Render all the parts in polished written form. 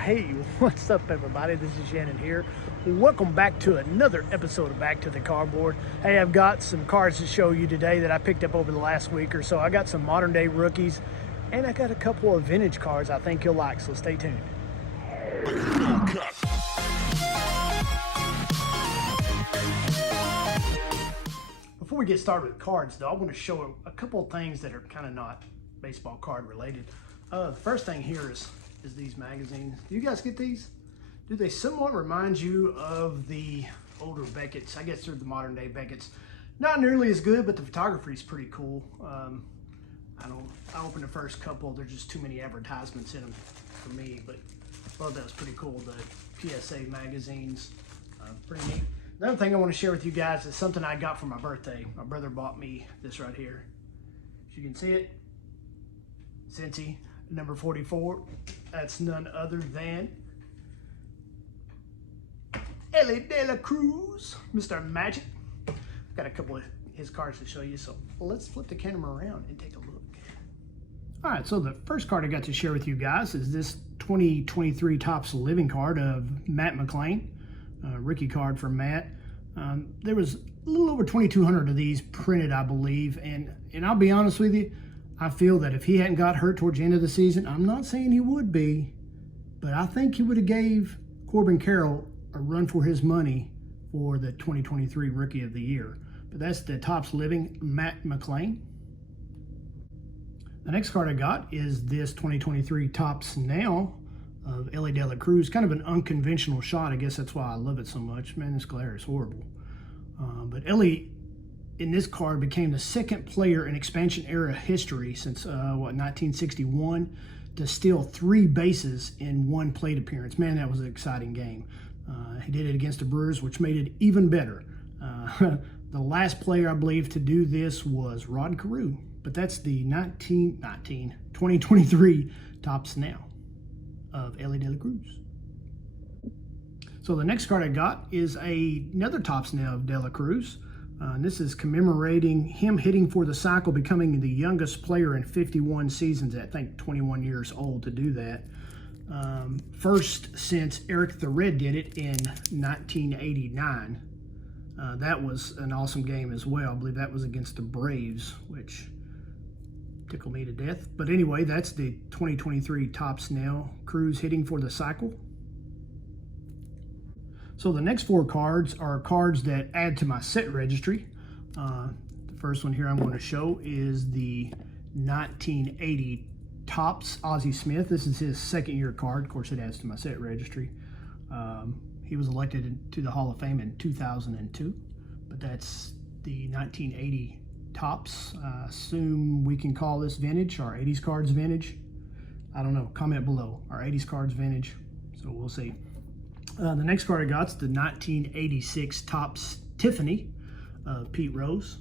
Hey, what's up, everybody? This is Shannon here. Welcome back to another episode of Back to the Cardboard. Hey, I've got some cards to show you today that I picked up over the last week or so. I got some modern day rookies, and I got a couple of vintage cards I think you'll like, so stay tuned. Before we get started with cards, though, I want to show a couple of things that are kind of not baseball card related. The first thing here is these magazines. Do you guys get these? Do they somewhat remind you of the older Beckett's? I guess they're the modern day Beckett's. Not nearly as good, but the photography is pretty cool. I opened the first couple. There's just too many advertisements in them for me, but I thought that was pretty cool. The PSA magazines, pretty neat. Another thing I want to share with you guys is something I got for my birthday. My brother bought me this right here. As you can see it, Cincy, number 44. That's none other than Elly De La Cruz, Mr. Magic. I've got a couple of his cards to show you, so let's flip the camera around and take a look. All right, so the first card I got to share with you guys is this 2023 Topps Living card of Matt McLain, rookie card from Matt. There was a little over 2,200 of these printed, I believe, and I'll be honest with you, I feel that if he hadn't got hurt towards the end of the season, I'm not saying he would be, but I think he would have gave Corbin Carroll a run for his money for the 2023 Rookie of the Year. But that's the Topps Living Matt McLain. The next card I got is this 2023 Topps Now of Elly De La Cruz. Kind of an unconventional shot. I guess that's why I love it so much. Man, this glare is horrible. But Elly, in this card, became the second player in expansion era history since 1961 to steal 3 bases in one plate appearance. Man, that was an exciting game. He did it against the Brewers, which made it even better. The last player, I believe, to do this was Rod Carew, but that's the 2023 Topps Now of Elly De La Cruz. So the next card I got is another Topps Now of De La Cruz. This is commemorating him hitting for the cycle, becoming the youngest player in 51 seasons, I think 21 years old to do that. First since Eric the Red did it in 1989. That was an awesome game as well. I believe that was against the Braves, which tickled me to death. But anyway, that's the 2023 Topps Now Cruz hitting for the cycle. So the next 4 cards are cards that add to my set registry. The first one here I'm going to show is the 1980 Topps Ozzie Smith. This is his second year card. Of course, it adds to my set registry. He was elected to the Hall of Fame in 2002, but that's the 1980 Topps. I assume we can call this vintage, our 80s cards vintage. I don't know, comment below. Our 80s cards vintage, so we'll see. The next card I got is the 1986 Topps Tiffany of Pete Rose.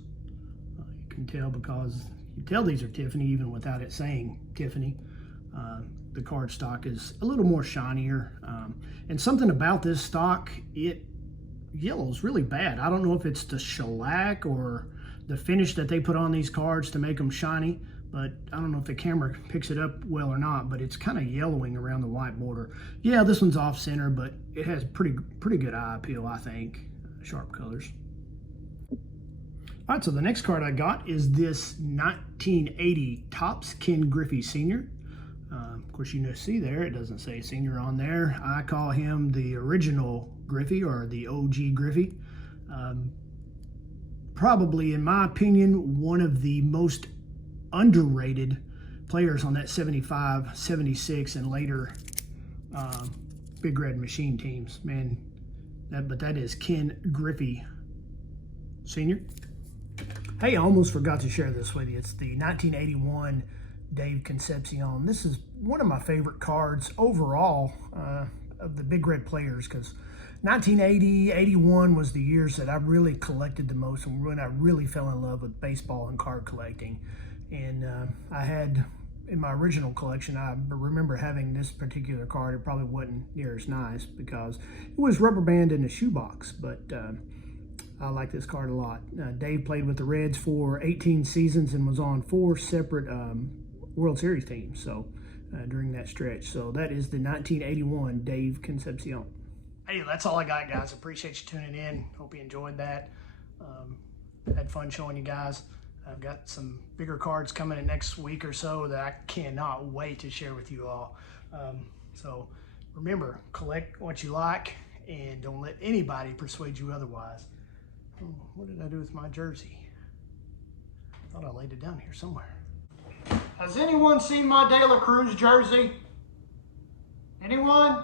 You can tell because you tell these are Tiffany even without it saying Tiffany. The card stock is a little more shinier. And something about this stock, it yellows really bad. I don't know if it's the shellac or the finish that they put on these cards to make them shiny, but I don't know if the camera picks it up well or not, but it's kind of yellowing around the white border. Yeah, this one's off center, but it has pretty good eye appeal, I think. Sharp colors. All right, so the next card I got is this 1980 Topps Ken Griffey Sr. Of course, you see there, it doesn't say senior on there. I call him the original Griffey or the OG Griffey. Probably, in my opinion, one of the most underrated players on that 75, 76, and later Big Red Machine teams. Man, but that is Ken Griffey Sr. Hey, I almost forgot to share this with you. It's the 1981 Dave Concepcion. This is one of my favorite cards overall of the Big Red players, because 1980, 81 was the years that I really collected the most and when I really fell in love with baseball and card collecting. And I had, in my original collection, I remember having this particular card. It probably wasn't near as nice because it was rubber band in a shoebox, but I like this card a lot. Dave played with the Reds for 18 seasons and was on 4 separate World Series teams. So during that stretch. So that is the 1981 Dave Concepcion. Hey, that's all I got, guys. Appreciate you tuning in. Hope you enjoyed that. Had fun showing you guys. I've got some bigger cards coming in next week or so that I cannot wait to share with you all. So remember, collect what you like and don't let anybody persuade you otherwise. Oh, what did I do with my jersey? I thought I laid it down here somewhere. Has anyone seen my De La Cruz jersey? Anyone?